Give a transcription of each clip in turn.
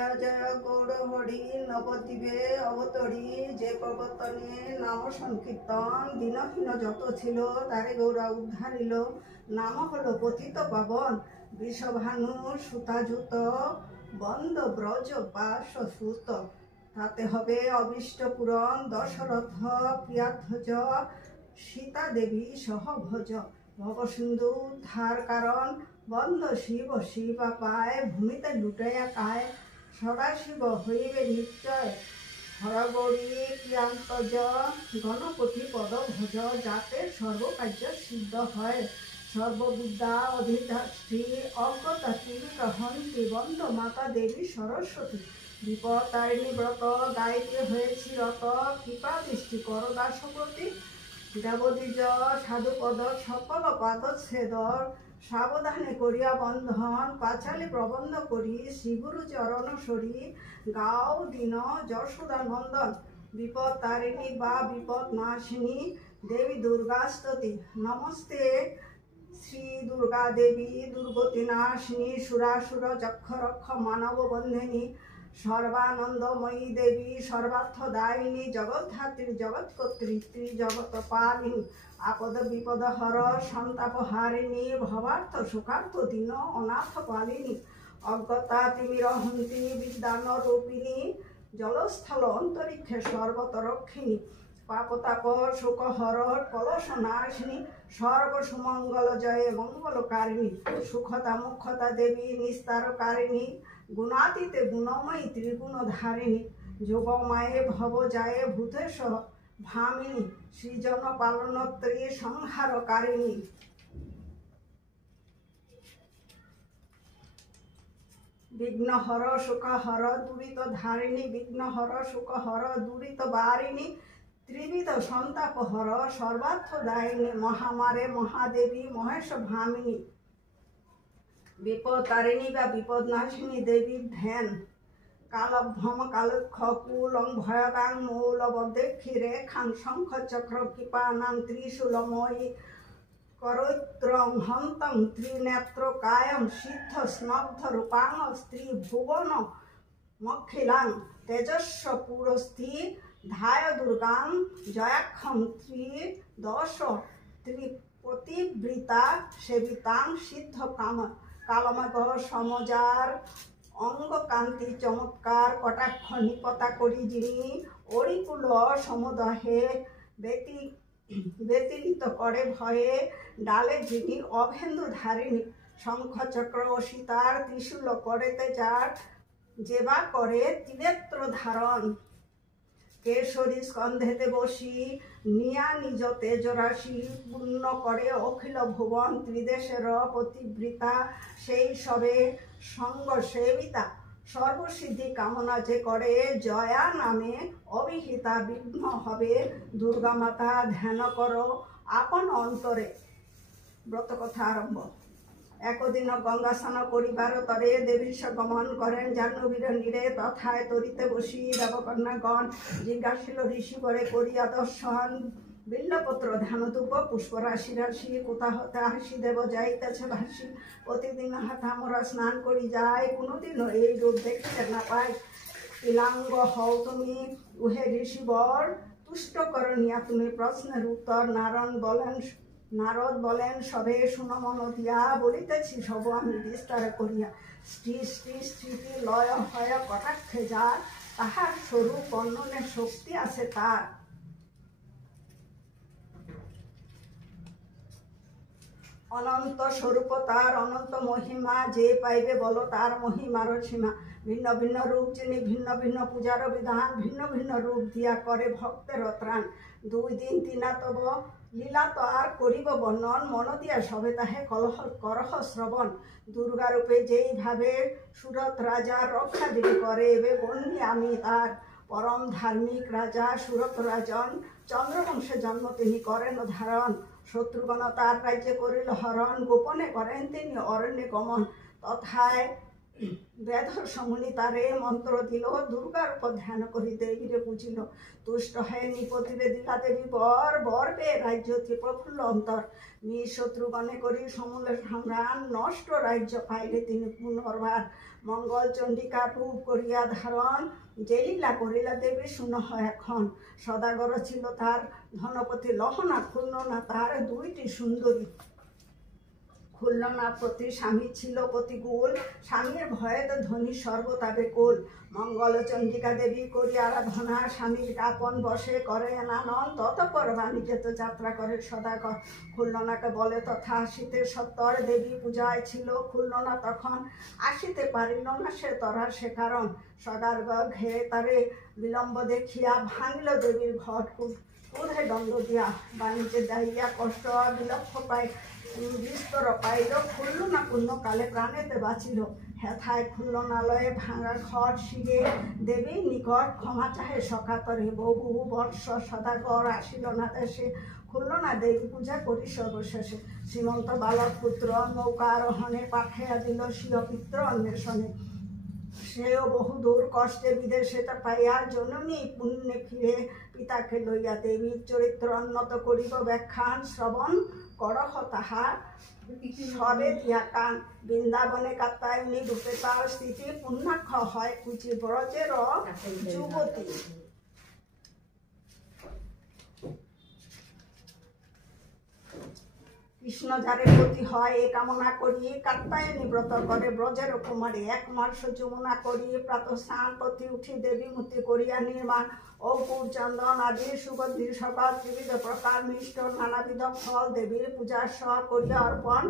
জয় জয় গৌর হরি নবদ্বীপে অবতরী যে প্রবর্তনে নাম সংকীর্তন দিনহীন যত ছিল তারে গৌরা উদ্ধারিল নাম হলো পতিত পাবন বিষভানু সুতাজুত বন্দ ব্রজ পাশ সুত তাতে হবে অবিষ্ট পূরণ দশরথ প্রিয়াধ্বজ সীতা দেবী সহভজ ভবসিন্ধু উদ্ধার কারণ বন্ধ শিব শিবা পায় ভূমিতে লুটাইয়া কায় সদাশিব হইবে নিশ্চয় হরগৌরী প্রিয়ান্তজ গণপতি পদ ভজ যাতে সর্বকার্য সিদ্ধ হয় সর্ববিদ্যা অধিষ্ঠাত্রী অজ্ঞতাতি রহন্তি বন্দ মাতা দেবী সরস্বতী বিপদারিণী ব্রত গাইতে হয়েছি রত কৃপা দৃষ্টি কর দাসপ্রতি দেবদ্বিজ সাধুপদ সকল পাদচ্ছেদর সাবধানে করিয়া বন্ধন পাঁচালী প্রবন্ধ করি শ্রীগুরু চরণ সরি গাও দিন যশোদা নন্দন বিপদ তারিণী বা বিপদ নাশিনী দেবী দুর্গা স্তুতি নমস্তে শ্রী দুর্গা দেবী দুর্গতি নাশিনী সুরাসুর যক্ষ রক্ষ মানব বন্ধিনী সর্বানন্দময়ী দেবী সর্বার্থদায়িনী জগদ্ধাত্রী জগৎকর্ত্রী জগৎ পালিনী আপদ বিপদ হর সন্তাপ হারিণী ভবার্থ সুখার্থ দীন অনাথ পালিনী অজ্ঞতা তিমিরহন্তি বিদ্যান রূপিণী জলস্থল অন্তরিক্ষে সর্বত রক্ষিণী পাপতাপ সুখহর কলস নাশিনী সর্বসুমঙ্গল জয়ে মঙ্গলকারিণী সুখতা মুখ্যতা দেবী নিস্তারকারিণী গুণাতীতে গুণময়ী ত্রিগুণধারিণী যোগমায়ে ভবজায়ে ভূতেশ ভামিনী সৃজন পালনত্রী সংহারকারিণী বিঘ্নহর সুখহর দুরিত ধারিণী বিঘ্নহর সুখহর দুরিত বারিণী ত্রিবিধ সন্তাপহর সর্বার্থদায়িনী মহামারে মহাদেবী মহেশ ভামিনী বিপদতারিণী বা বিপদনাশিনী দেবীর ধ্যান কালভ্রম কালক্ষ কুলং ভয়দাং মৌলবদেক্ষী রেখাং শঙ্খ চক্র কৃপানাং ত্রিশূলময়ী করৈত্রং হন্তং ত্রিনেত্র কায়ং সিদ্ধ স্নগ্ধ রূপাং স্ত্রী ভুবন মখিলাং তেজস্ব পুরস্থি ধায় দুর্গাং জয়াক্ষং ত্রিদশ ত্রিপতিবৃতা সেবিতাং সিদ্ধ কাম কালমগ সমজার অঙ্গকান্তি চমৎকার কটাক্ষ নিপতা করি যিনি অরিকুল সমদহে ব্যতিলিত করে ভয়ে ডালে যিনি অভেন্দু ধারিণী শঙ্খচক্র সীতার ত্রিশূল করেতে যার যেবা করে ত্রিনেত্র ধারণ কেশরী স্কন্ধেতে বসি নিয়া নিজ তেজরাশি পূর্ণ করে অখিল ভুবন ত্রিদেশের পতিবৃতা সেই সবে সঙ্গ সেবিতা সর্বসিদ্ধি কামনা যে করে জয়া নামে অবিহিতা বিঘ্ন হবে দুর্গা মাতা ধ্যান করো আপন অন্তরে ব্রতকথা আরম্ভ একদিন গঙ্গা স্নান করিবার তরে দেবীশ গমন করেন জাহ্নবীর নীরে তথায় তরিতে বসি দেবকন্যাগণ জিজ্ঞাসিল ঋষি করে করিয়া দর্শন বিল্লপত্র ধ্যানধূপ পুষ্পরাশি রাশি কোথা হতে হাসি দেব যাইতেছে ভাসি প্রতিদিন হাতামরা স্নান করি যায় কোনোদিনও এই রূপ দেখিতে না পাই ইলাঙ্গ হও তুমি উহে ঋষি বর তুষ্ট করনিয়া তুমি প্রশ্নের উত্তর নারদ বলেন সবে শুনো মন দিয়া বলিতেছি সব আমি বিস্তার করিয়া স্মৃতি লয় হয় কটাক্ষে যার তাহার স্বরূপ বর্ণনের শক্তি আছে তার অনন্ত স্বরূপ তার অনন্ত মহিমা যে পাইবে বলো তার মহিমার সীমা ভিন্ন ভিন্ন রূপ যিনি ভিন্ন ভিন্ন পূজার বিধান ভিন্ন ভিন্ন রূপ দিয়া করে ভক্তের ত্রাণ 2 দিন তিনা তব লীলা তো আর করিব বর্ণন মন দিয়া সবে তাহে করহ শ্রবণ দুর্গারূপে যেইভাবে সুরত রাজার রক্ষা দিবি করে এবে বন্যী আমি তার পরম ধার্মিক রাজা সুরত রাজন চন্দ্রবংশে জন্ম তিনি করেন ধারণ শত্রুগণ তার রাজ্যে করিল হরণ গোপনে করেন তিনি অরণ্যে গমন তথায় বেদ সমুনি তারে মন্ত্র দিল, দুর্গার উপর ধ্যান করি দেবীরে বুঝিল। তুষ্ট হয়ে নিপতিরে দিলা দেবী বর, বর পেয়ে রাজ্য প্রফুল্ল অন্তর। নিঃশত্রুগণে করি সমূলে সংগ্রাম, নষ্ট রাজ্য পাইলে তিনি পুনর্বার। মঙ্গল চণ্ডিকা রূপ করিয়া ধারণ, যে লীলা করিলা দেবী শুনহ এখন। সদাগর ছিল তার ধনপতি লহনা, খুলল না তার দুইটি সুন্দরী। খুলল না প্রতি স্বামী ছিল প্রতিকূল, স্বামীর ভয়েতে ধনী সর্বতা বেকুল। মঙ্গল চণ্ডিকা দেবী করি আরাধনা, স্বামীর আপন বসে করে নানন। ততপর বাণিজ্যত যাত্রা করে সদাগর। খুলনাকে বলে তথা আসিতে সত্তর, দেবী পূজায় ছিল খুলনা তখন। আসিতে পারিল না সে তরা সে কারণ। সদাগর ঘেয়ে তারে বিলম্ব দেখিয়া, ভাঙিল দেবীর ঘট ক্রোধে দণ্ড দিয়া। বাণিজ্যে দাইয়া কষ্ট বিলক্ষ পাই বিস্তর পাইল, খুলল না পুণ্যকালে প্রাণেতে বাঁচিল। হেথায় খুলনালয়ে ভাঙা ঘট শিরে, দেবীর নিকট ক্ষমা চাহে সকাতরে। বহু বর্ষ সদাগর আসিল না দেশে, খুলল না দেবী পূজা করি সর্বশেষে। শ্রীমন্ত বালক পুত্র নৌকা আরোহণে পাঠাইয়া দিল স্বীয় পিত্র অন্বেষণে। সেও বহু দূর কষ্টে বিদেশে পাইয়া জননী পুণ্যে ফিরে পিতাকে লইয়া। দেবীর চরিত্র উন্নত করিব ব্যাখ্যান, শ্রবণ করহ তাহা সবে দিয়া কান। বৃন্দাবনে কাত্তায়নী রূপে তার স্থিতি, পুণ্যাক্ষ হয় কুচি ব্রজের যুবতী। কৃষ্ণ যারে প্রতি হয় এ কামনা করি, কাত্তায়নী ব্রত করে ব্রজের কুমারী। এক মাস যমুনা করি প্রাতঃ স্নান, প্রতি উঠি দেবী মূর্তি করিয়া নির্মাণ। অপুর চন্দন আদি সুগন্ধি সকল ত্রিবিধ প্রকার মিষ্ট, নানাবিধ ফল দেবীর পূজার সহ করিয়া অর্পণ।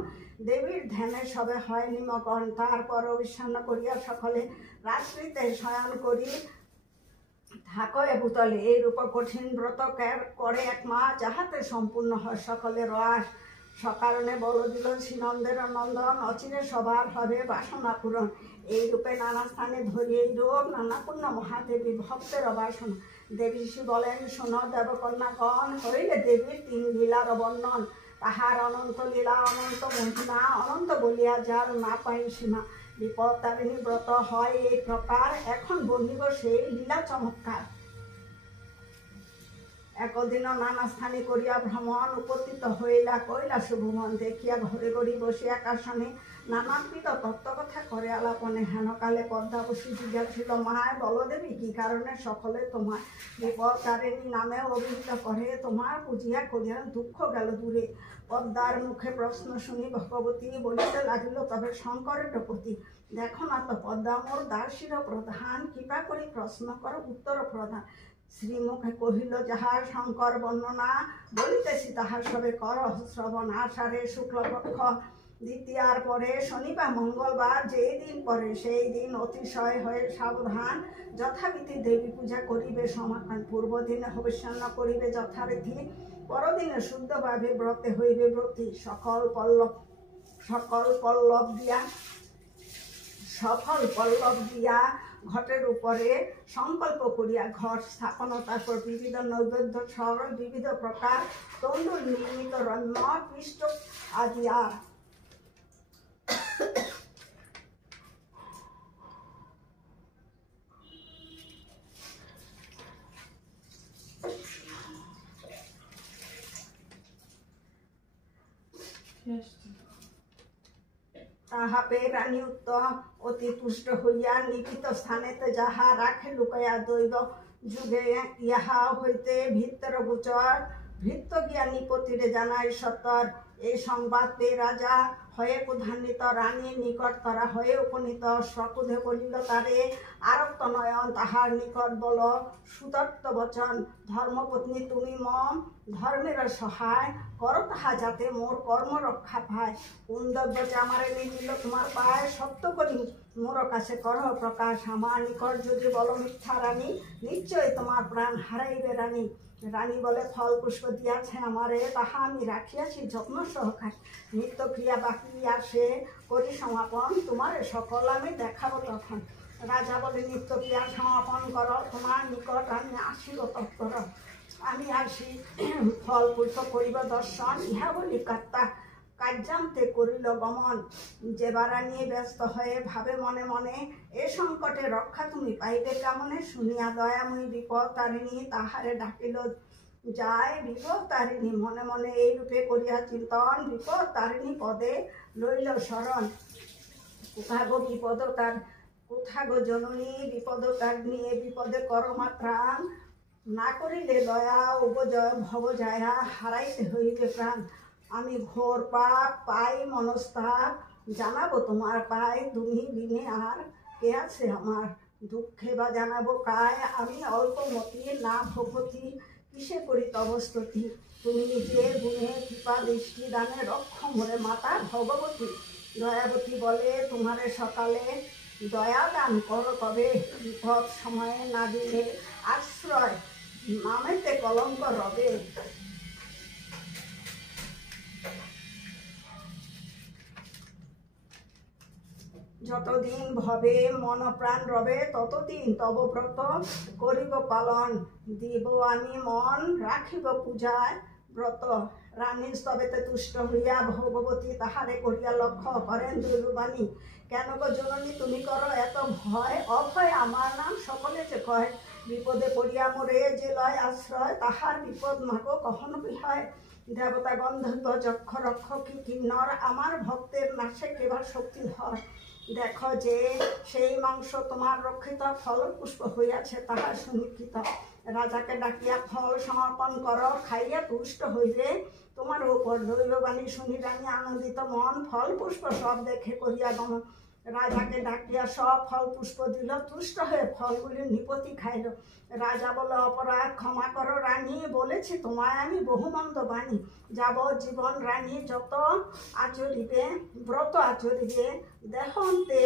দেবীর ধ্যানে সবে হয় নিমগ্ন, তারপর অবিষ্ণান্ন করিয়া সকলে রাত্রিতে শয়ন করি থাকয়ে ভূতলে। এই রূপ কঠিন ব্রত করে এক মাস, যাহাতে সম্পূর্ণ হয় সকলের আশ। সকারণে বল দিল শ্রীনন্দের নন্দন, অচিরে সবার হবে বাসনা পূরণ। এই রূপে নানা স্থানে ধরি এই রূপ, নানা পূর্ণ মহাদেবী ভক্তের বাসনা। দেবী শ্রী বলেন শোন দেবকন্যাগণ, হইলে দেবীর তিন লীলার বর্ণন। তাহার অনন্ত লীলা অনন্ত মহিমা, অনন্ত বলিয়া যার না পাই সীমা। বিপদ তারিণী ব্রত হয় এই প্রকার, এখন বর্ণিব সেই লীলা চমৎকার। একদিন নানা স্থানে করিয়া ভ্রমণ, উপস্থিত হইলা কৈলাস ভ্রমণ। দেখিয়া ঘরে ঘরে বসে আকাশনে, নানাবিধ তত্ত্বকথা করে আলাপনে। হেনকালে পদ্মাবশী জিজ্ঞাসিল মায়, বলদেবী কি কারণে সকলে তোমার বিপদ তারিণী নামে অভিহিত করে। তোমার পূজিয়া করিয়া দুঃখ গেল দূরে। পদ্মার মুখে প্রশ্ন শুনি ভগবতী বলিতে লাগিল তবে শঙ্করের প্রতি। দেখো না তো পদ্মা মোর দাসীর প্রধান, কৃপা করি প্রশ্ন কর উত্তর প্রধান। শ্রীমুখে কহিল যাহার শঙ্কর বর্ণনা, বলিতেছি তাহার সবে কর শ্রবণ। আষাঢ়ে শুক্লপক্ষ দ্বিতীয়ার পরে শনিবার মঙ্গলবার যেই দিন পরে, সেই দিন অতিশয় হয়ে সাবধান। যথাবিধি দেবী পূজা করিবে সমাধান। পূর্ব দিনে হবিষ্যান্ন করিবে যথারীতি, পরদিনে শুদ্ধভাবে ব্রতে হইবে ব্রতী। সফল পল্লব দিয়া ঘটের উপরে সংকল্প করিয়া ঘট স্থাপন। তারপর বিবিধ নৈবেদ্য সহ বিবিধ প্রকার তণ্ডুল নির্মিত রণ্য পৃষ্ঠ আদি আর তাহা পেয়ে রানী উত্তম অতি তুষ্ট হইয়া, নিপিত স্থানেতে যাহা রাখে লুকাইয়া দৈব যুগে। ইহা হইতে ভিত্তর গোচর, ভৃত্য গিয়া নিপতিরে জানায় সত্তর। এই সংবাদ পেয়ে রাজা হয়ে ক্রোধান্বিত, রানীর নিকট তারা হয়ে উপনীত। সক্রোধে বলিল তারে আরক্ত নয়ন, তাহার নিকট বল সুদত্ত বচন। ধর্মপত্নী তুমি মম ধর্মের সহায়, করো তাহা যাতে মোর কর্ম রক্ষা পায়। কুন্দব্য আমারে নিদিল তোমার পায়, সত্য করি মোর কাছে করহ প্রকাশ। আমার নিকট যদি বল মিথ্যা রানী, নিশ্চয় তোমার প্রাণ হারাইবে রানী। রানী বলে ফল পুষ্প দিয়াছে আমারে, তাহা আমি রাখিয়াছি যত্ন সহকারে। নিত্য ক্রিয়া বাকি আসে করি সমাপন, তোমারে সকল আমি দেখাবো তখন। রাজা বলে নিত্য ক্রিয়া সমাপন করো, তোমার নিকট আমি আসিব তৎপর। আমি আসি ফল পুষ্প করিব দর্শন। ইহা বলি কার্যান্তে করিল গমন। যেবারানী ব্যস্ত হয়ে ভাবে মনে মনে, এ সংকটে রক্ষা তুমি পাইবে কেমনে। শুনিয়া দয়াময়ী বিপদ তারিণী তাহারে ডাকিল যায়। বিপদ তারিণী মনে মনে এই রূপে করিয়া চিন্তন, বিপদ তারিণী পদে লইল শরণ। কোথা গো বিপদ তার, কোথা গো জননী বিপদ তারিণী, এ বিপদে করমা ত্রাণ। না করিলে দয়া উপজয় ভব যায়া, হারাইতে হইবে প্রাণ। আমি ঘোর পাপ পাই মনস্তাপ, জানাবো তোমার পায় তুমি বিনে আর কে আছে আমার। দুঃখে বা জানাবো কায়, আমি অল্পমতি না ভগতি, কিসে করি তব স্তুতি। তুমি নিজে গুণে কৃপা দৃষ্টি দানে রক্ষ মোরে মাতা ভগবতী। দয়াবতী বলে তোমারে সকালে, দয়া দান করো তবে। বিপদ সময়ে না দিলে আশ্রয়, নামেতে কলঙ্ক রবে। যতদিন ভবে মন প্রাণ রবে, ততদিন তব ব্রত করিব পালন। দিব আমি মন রাখিব পূজায় ব্রত। রানীর স্তবেতে তুষ্ট হইয়া ভগবতী তাহারে করিয়া লক্ষ্য করেন দুর্বাণী। কেন গো জননী তুমি করো এত ভয়, অভয় আমার নাম সকলে যে কয়। বিপদে পড়িয়া মোরে যে লয় আশ্রয়, তাহার বিপদ মাগো কখনো হয়। দেবতা গন্ধর্ব যক্ষ রক্ষকী কিন্নর, আমার ভক্তের নাশে কেবার শক্তি হয়। দেখো যে সেই মাংস তোমার রক্ষিত, ফল পুষ্প হইয়াছে তাহার সুনিক্ষিত। রাজাকে ডাকিয়া ফল সমর্পণ করো, খাইয়া তুষ্ট হইবে তোমার উপর। দৈববাণী শুনি রানী আনন্দিত মন, ফল পুষ্প সব দেখে করিয়া গমন। রাজাকে ডাকিয়া সব ফল পুষ্প দিল, তুষ্ট হয়ে ফলগুলি নিপতি খাইল। রাজা বলে অপরাধ ক্ষমা করো রানী, বলেছি তোমায় আমি বহুমন্দ বাণী। যাবজ্জীবন রানী যত আচরিবে ব্রত আচরিবে, দেহন্তে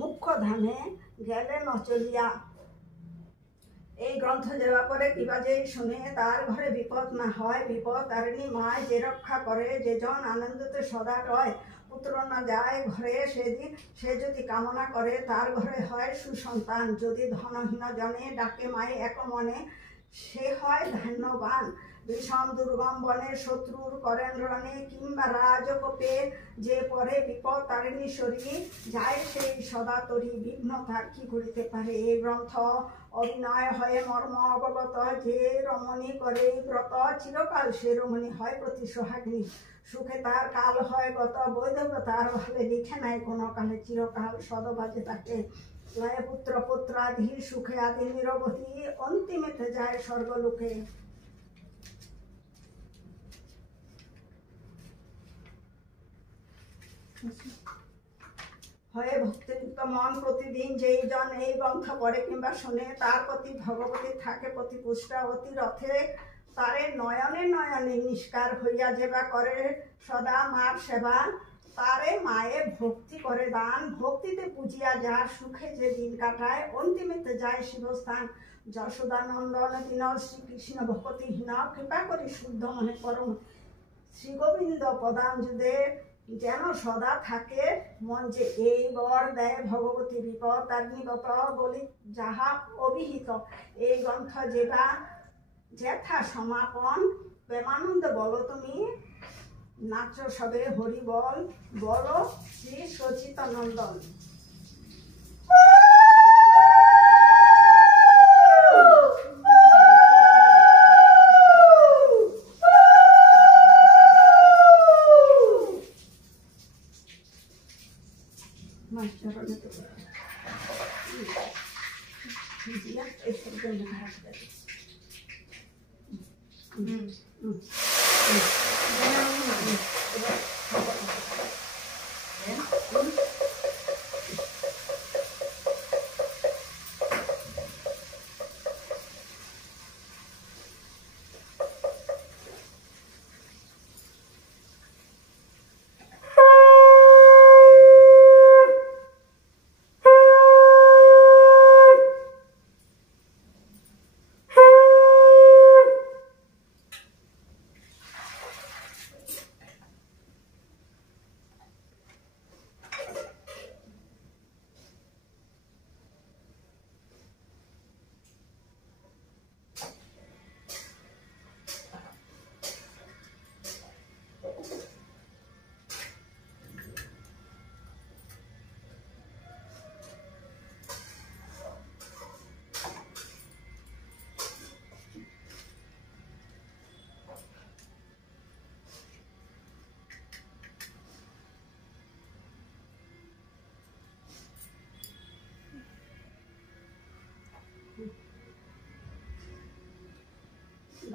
মুখ্য ধামে গেলে ন চলিয়া। এই গ্রন্থ দেওয়া পরে কিবা যে শুনে তার ঘরে বিপদ না হয়। বিপদ তারিণী মায় যে রক্ষা করে, যে জন আনন্দতে সদা রয়। পুত্র না যায় ঘরে সেদিন, সে যদি কামনা করে তার ঘরে হয় সুসন্তান। যদি ধনহীন জনে ডাকে মায়ে এক মনে, সে হয় ধন্যবান। বিষম দুর্গম বনে শত্রুর করেন রণে, কিংবা রাজকোপে যে পরে বিপদ তারিণী সরি, যায় সেই সদা তরি বিঘ্ন তার কি করিতে পারে। এই গ্রন্থ অভিনয় হয়ে মর্ম অবগত, যে রমণী করে ব্রত চিরকাল সে রমণী হয় প্রতি সোহাগিনী। সুখে তার কাল হয় গত, বৈধব্য তার ভাবে লিখে নাই কোনো কালে, চিরকাল সদবাজে তাকে। লয়ে পুত্র পুত্রাধি সুখে আদি নিরবধি, অন্তিমেতে যায় স্বর্গলোকে। হয়ে ভক্তিযুক্ত মন প্রতিদিন যেই জন এই গ্রন্থ পড়ে কিংবা শুনে, তার প্রতি ভগবতী থাকে প্রতি পুষ্টা অতি রথে। তারে নয়নে নয়নে নিষ্কার হইয়া যেবা করে সদা মার সেবা। তারে মায়ে ভক্তি করে দান, ভক্তিতে পুজিয়া যার সুখে যে দিন কাটায়, অন্তিমেতে যায় শিবস্থান। যশোদানন্দন দীন শ্রীকৃষ্ণ ভক্তিহীন, কৃপা করি শুদ্ধ মনে পরম। শ্রীগোবিন্দ পদাঞ্জুদে যেন সদা থাকে মন, যে এই বর দেয় ভগবতী বিপদ তারিণী গত বলি যাহা অভিহিত। এই গ্রন্থ যেবা যেথা সমাপন, প্রেমানন্দ বলো তুমি নাচ সবে হরি বল, বলো শ্রী সচিতানন্দন।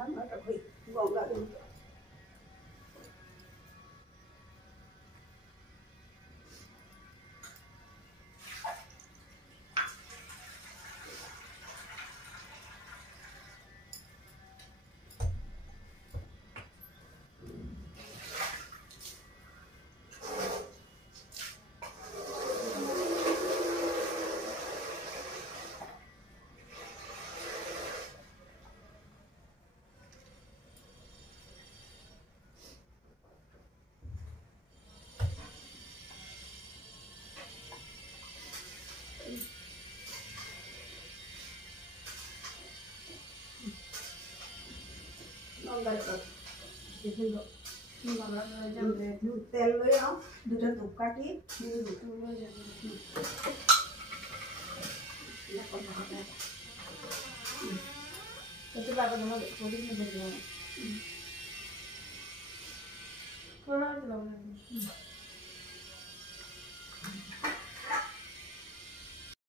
ঠান্ডাটা হই গঙ্গা দেব তেল লৈ আও দুটা ধূপকাঠি Kalau